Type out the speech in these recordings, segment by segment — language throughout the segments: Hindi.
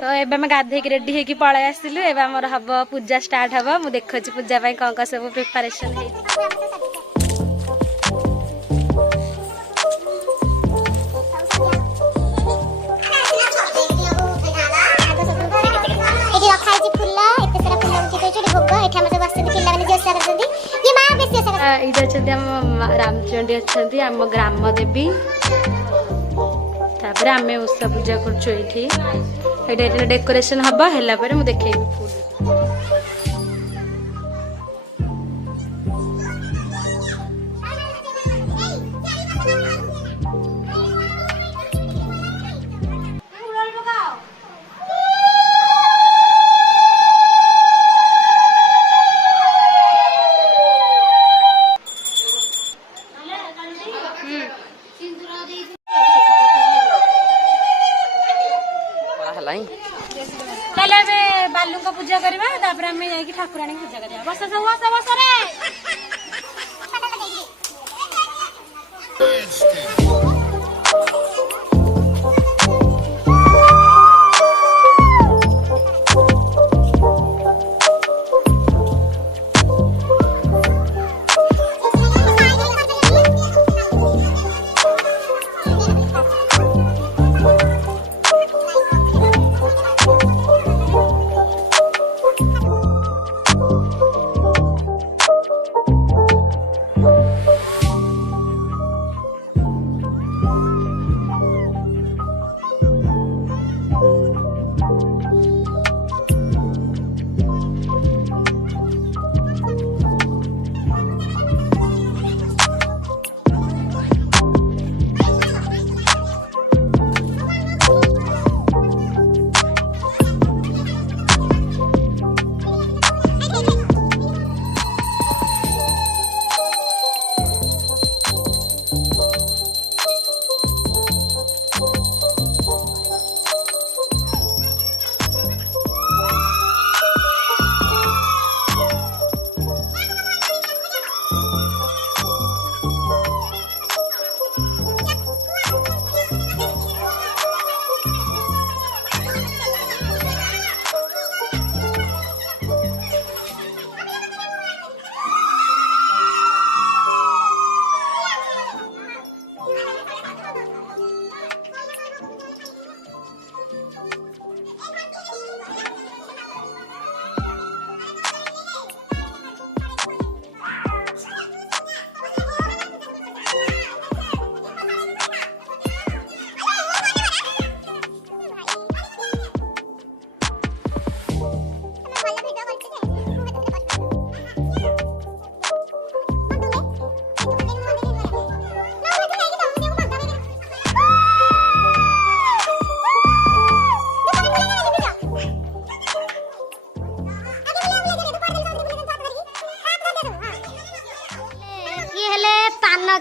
तो एबे मैं गाधे की रेडी होगी पळाई आसिलु एबे हमर हबो पूजा स्टार्ट हबो मु देखछि पूजा पई कोन सब प्रिपरेशन हे एठी रखा है फुल्ला एते सारा फुल्ला उठी देछि भोग एठी हम सब आछथि पिल्ला माने जेसा करछथि ये मां बेसी आशा इधर छथि हम रामचंडी अछथि हम ग्राम देवी तापर आमे उषा पूजा करछु एठी डेकोरेशन हबा हैला परे मु देखेबी फूल चले बालू का पूजा करवा तापर हमें जाई ठाकुराणी पूजा करवा बस सब बस रे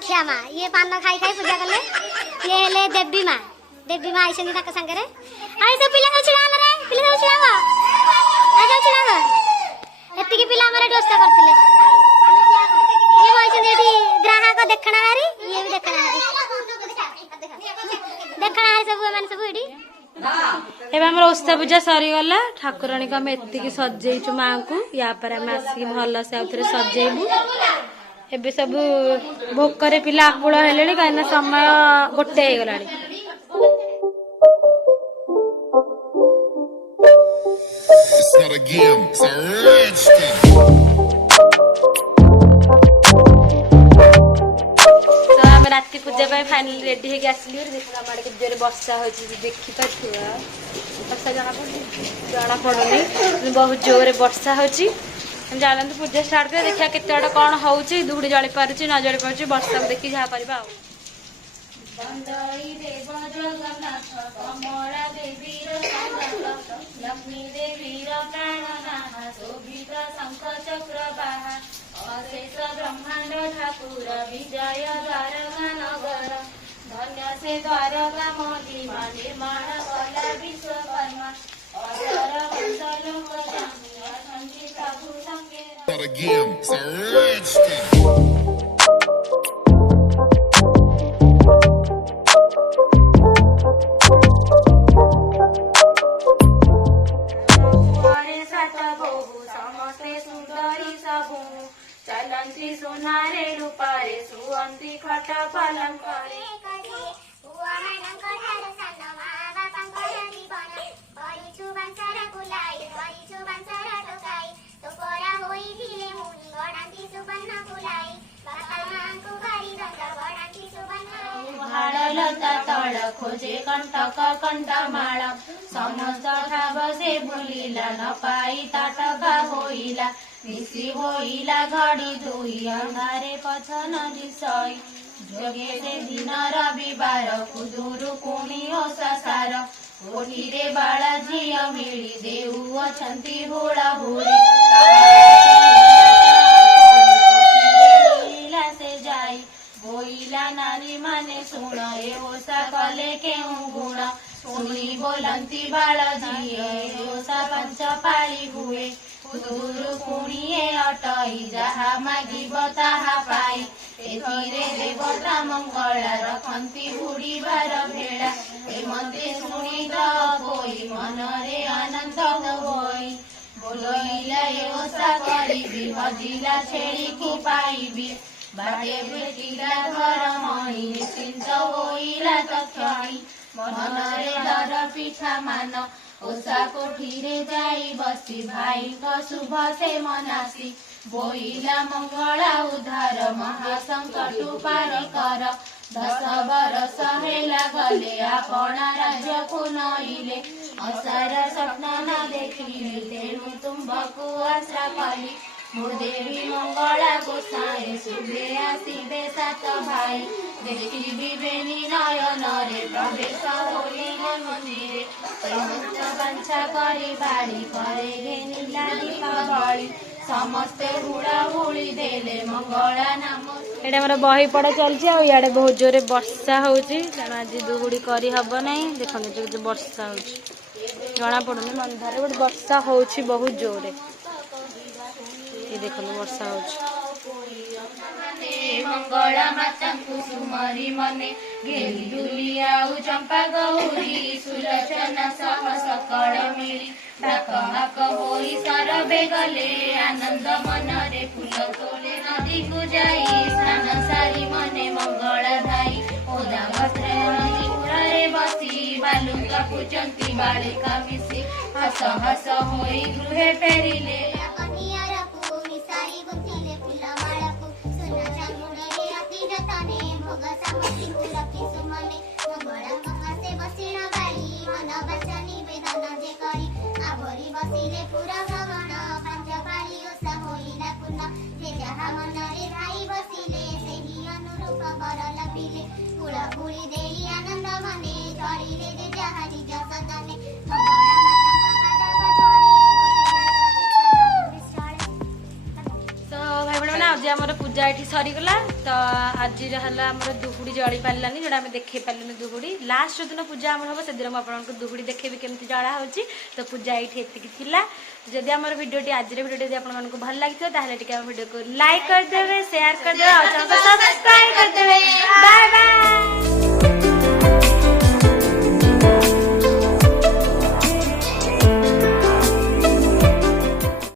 ख्या माँ ये पान खाई खाई पूजा कले ये हेले देवी माँ आइसनी ताका संगरे आइ सब पिला को छिड़ाला रे पिला को छिड़ावा आजा छिड़ावा एत्ती की पिला हमरे दोस्त करथिले ये आइसनी एठी ग्राहक देखना हारी ये भी देखना हारी देखना हारी सब माने सब एठी एबे हमर उषा पूजा सरी गला ठाकुराणी को हम एत्ती की सजेइछु मां को या पर हम आसी भल से आउथरे सजेइबू एबे सब भोकरे पिला आकुल हेलेनी काइना समय गोटे हे गलानी It's not a game, it's a rich thing. तो हम राति पूजा पे फाइनली रेडी होके आसली और देखो हम आड़े जोरे वर्षा होची देखि पाछुआ वर्षा जाना पड़ुनी बहुत जोरे वर्षा होची जानते पूजा स्टार्ट कर देखिए केते बड़ा कौन होउची धूड़ी जଳି पारुची न जଳି पारुची वर्षा को देखि जा करबा आ बंदई देव जगन्नाथ कमला देवी लक्ष्मी देवी प्राणनाथ शोभित शंख चक्र बाहा अशेष ब्रह्मांड ठाकुर विजय द्वारका नगर धन्य से द्वारका महिमा निर्माण कला विश्वकर्मा अतर वंश लोक संजी प्रभु संगे Not a game, it's a rich thing. ଲତା ତଳ ଖୋଜେ କଣ୍ଟକ କଣ୍ଟମାଳ ସମସ୍ତ ଠାବ ସେ ବୁଲିଲା ନ ପାଇ ତାଟକା ହୋଇଲା ମିଶି ହୋଇଲା ଘଡ଼ି ଦୁଇ ଅନ୍ଧାରେ ପଛ ନଦୀ ସଇ ଯୋଗେ ସେ ଦିନ ରବିବାର କୁଦୁରୁ କୁଣି ଓଷା ସାର କୋଠିରେ ବାଳ ଝିଅ ମିଳି ଦେଉଅଛନ୍ତି ହୁଳ ହୁଳି ସେ ଯାଇ ବୋଇଲା ନାରୀ ମାନେ ଶୁଣ ଏ ଓଷା କଲେ କେଉଁ ଗୁଣ ଶୁଣି ବୋଲନ୍ତି ବାଳ ଝିଅ ଓଷା ପାଞ୍ଚ ପାଳି ହୁଏ କୁଦୁରୁ କୁଣିଏ ଅଟଇ ଯାହା ମାଗିବ ତାହା ପାଇ ଏଥିରେ ଦେବତା ମଙ୍ଗଳା ରଖନ୍ତି ବୁଡ଼ିବାର ଭେଳା ଏମତେ ଶୁଣି ତ ହୋଇ ମନରେ ଆନନ୍ଦ ହୋଇ ବୋଇଲା ଏ ଓଷା କରିବି ହଜିଲା ଛେଳିକୁ ପାଇବି ବାଟେ ଭେଟିଲା ଘର ମଣି ନିଶ୍ଚିନ୍ତ ହୋଇଲା ତକ୍ଷଣୀ ମନରେ ଡର ପିଠା ମାନ ଓଷା କୋଠିରେ ଯାଇ ବସି ଭାଇଙ୍କ ଶୁଭ ସେ ମନାସି ବୋଇଲା ମଙ୍ଗଳା ଉଦ୍ଧାର ମହାସଙ୍କଟୁ ପାରି କର 10 ବରଷ ହେଲା ଗଲେ ଆପଣା ରାଜ୍ୟକୁ ନଇଲେ ଅସାର ସ୍ୱପ୍ନ ନ ଦେଖିଲି ତେଣୁ ତୁମ୍ଭକୁ ଆଶା କଲି ମୋ ଦେବୀ ମଙ୍ଗଳା ଗୋସାଏ ଶୁଭେ ଆସିବେ 7 ଭାଇ ଦେଖିବି ବେନି ନୟନରେ ପ୍ରବେଶ ହୋଇଲେ ମନ୍ଦିରେ ସମସ୍ତ ବାଞ୍ଛା କରି ବାଡ଼ି ପରେ ଘେନିଲା ଦୀପାବଳି ସମସ୍ତେ ହୁଳା ହୁଳି ଦେଲେ ମଙ୍ଗଳା ନାମ ଏଇଟା ଆମର ବହି ପଢା ଚାଲିଛି ଆଉ ଇଆଡେ ବହୁତ ଜୋରେ ବର୍ଷା ହଉଛି ତେଣୁ ଆଜି ଦୁହୁଡି କରି ହବ ନାହିଁ ଦେଖନ୍ତୁ ଯୋଉ ବର୍ଷା ହଉଛି ଜଣା ପଡୁନି ମନ୍ଧାରେ ଗୋଟେ ବର୍ଷା ହଉଛି ବହୁତ ଜୋରେ ये देखो वर्षा मंगला मातांकु सुमरी मने घेरी दुली आउ चंपा गौरी सुलोचना सह सकल मिली डाक हाक होई सरबे गले आनंद मनरे फूल तोले नदी को जाई स्नान सारी मने मंगला धाई ओदा वस्त्र नदी पुरारे बसी बालुका पूजंती बालिका मिसी हस हस होई गृहे फेरिले आमर पूजा ये सरीगला तो आज आमर दुहुड़ी जली पारानी जोटा आम देखे पारे दुहुड़ी लास्ट दिन पूजा आम हम से मुझे दुहुड़ी देखेबी केमती जला हो तो पूजा ये जदि आम भिडियो आज भिडियो आपको भल लगी तो भिडियो को लाइक करदे शेयर करदे और सब्सक्राइब करदे बाय बाय।